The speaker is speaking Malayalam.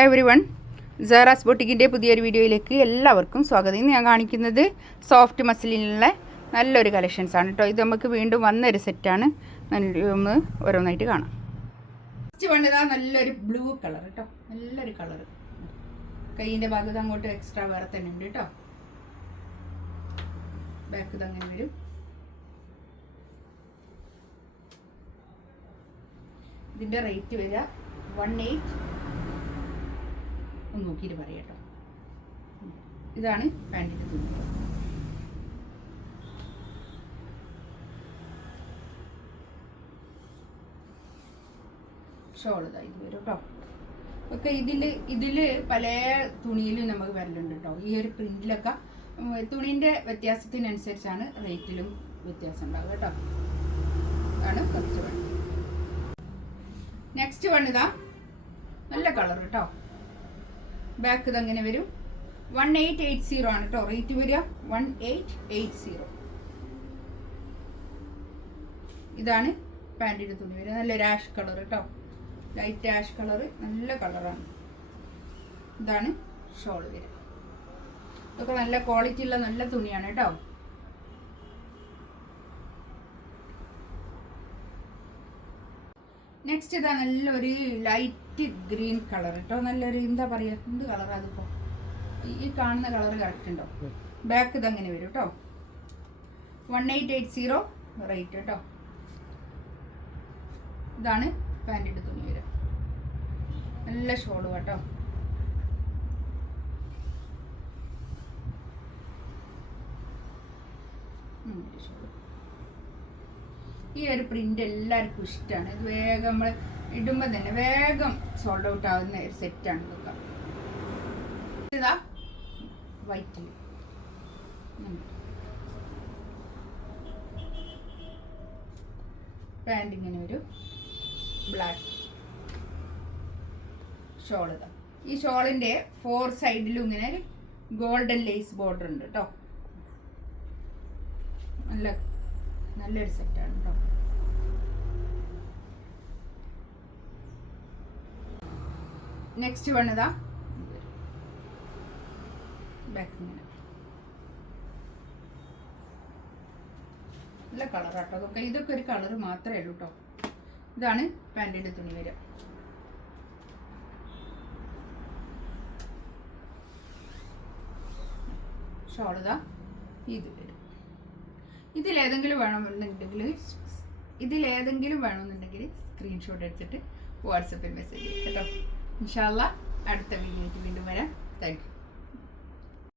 എവരിവൺ, സാറാസ് ബൊട്ടിക്കിൻ്റെ പുതിയൊരു വീഡിയോയിലേക്ക് എല്ലാവർക്കും സ്വാഗതം. ഇന്ന് ഞാൻ കാണിക്കുന്നത് സോഫ്റ്റ് മസിലിനുള്ള നല്ലൊരു കളക്ഷൻസാണ് കേട്ടോ. ഇത് നമുക്ക് വീണ്ടും വന്നൊരു സെറ്റാണ്. ഒന്ന് ഓരോന്നായിട്ട് കാണാം. ഫസ്റ്റ് വേണ്ടതാ നല്ലൊരു ബ്ലൂ കളർ കേട്ടോ, നല്ലൊരു കളർ. കൈയിൻ്റെ ഭാഗത്ത് അങ്ങോട്ട് എക്സ്ട്രാ വേറെ തന്നെ ഉണ്ട് കേട്ടോ. ബാക്ക് ഇത് അങ്ങനെ വരും. ഇതിൻ്റെ റേറ്റ് വരിക 18. ഒന്ന് നോക്കിയിട്ട് പറയാം കേട്ടോ. ഇതാണ് പാൻറ്റിൻ്റെ തുണി. ഷോൾ ഇതാ ഇത് വരും കേട്ടോ. ഒക്കെ ഇതിൽ പല തുണിയിലും നമുക്ക് വരലുണ്ട് കേട്ടോ. ഈ ഒരു പ്രിന്റിലൊക്കെ തുണീൻ്റെ വ്യത്യാസത്തിനനുസരിച്ചാണ് റേറ്റിലും വ്യത്യാസം ഉണ്ടാവുക കേട്ടോ. അതാണ് ഫസ്റ്റ് വൺ. നെക്സ്റ്റ് വൺ ഇതാ നല്ല കളർ കേട്ടോ. ബാക്ക് ഇതങ്ങനെ വരും. 1880 ആണ് കേട്ടോ റേറ്റ് വരിക. 1880. ഇതാണ് പാൻറ്റിൻ്റെ തുണി വരിക. നല്ലൊരു ആഷ് കളർ കേട്ടോ, ലൈറ്റ് ആഷ് കളർ, നല്ല കളറാണ്. ഇതാണ് ഷോൾ വരിക. ഇതൊക്കെ നല്ല ക്വാളിറ്റി ഉള്ള നല്ല തുണിയാണ് കേട്ടോ. നെക്സ്റ്റ് ഇതാ നല്ലൊരു ലൈറ്റ് ഗ്രീൻ കളർ കേട്ടോ. നല്ലൊരു എന്താ പറയുക, എന്ത് കളറാണ് അതിപ്പോൾ? ഈ കാണുന്ന കളർ കറക്റ്റ് ഉണ്ടോ? ബാക്ക് ഇതങ്ങനെ വരും കേട്ടോ. 1880 റേറ്റ് കേട്ടോ. ഇതാണ് പാൻറ്റിൻ്റെ തുണി വരിക. നല്ല ഷോള് കേട്ടോ. ഈ ഒരു പ്രിന്റ് എല്ലാവർക്കും ഇഷ്ടമാണ്. ഇത് വേഗം നമ്മൾ ഇടുമ്പോൾ തന്നെ വേഗം സോൾഡ് ഔട്ട് ആവുന്ന ഒരു സെറ്റാണ് ഇതൊക്കെ. ഇതാ വൈറ്റിൽ പാൻറ് ഇങ്ങനെ ഒരു ബ്ലാക്ക് ഷോൾ. ഇതാ ഈ ഷോളിൻ്റെ 4 സൈഡിലും ഇങ്ങനെ ഗോൾഡൻ ലേസ് ബോർഡർ ഉണ്ട് കേട്ടോ. നല്ലൊരു സെറ്റാണ് കേട്ടോ. നെക്സ്റ്റ് വേണതാ ബാക്ക് ഇങ്ങനെ നല്ല കളറാട്ടോ. ഇതൊക്കെ ഒരു കളർ മാത്രമേ ഉള്ളൂ കേട്ടോ. ഇതാണ് പാൻറ്റിൻ്റെ തുണി വരിക. ഷോളിതാ ഇത് വരും. ഇതിലേതെങ്കിലും വേണമെന്നുണ്ടെങ്കിൽ സ്ക്രീൻഷോട്ട് എടുത്തിട്ട് വാട്സപ്പിൽ മെസ്സേജ് ചെയ്യും കേട്ടോ. ഇൻഷാ അല്ലാഹ് അടുത്ത വീഡിയോ ആയിട്ട് വീണ്ടും വരാം. Thank you.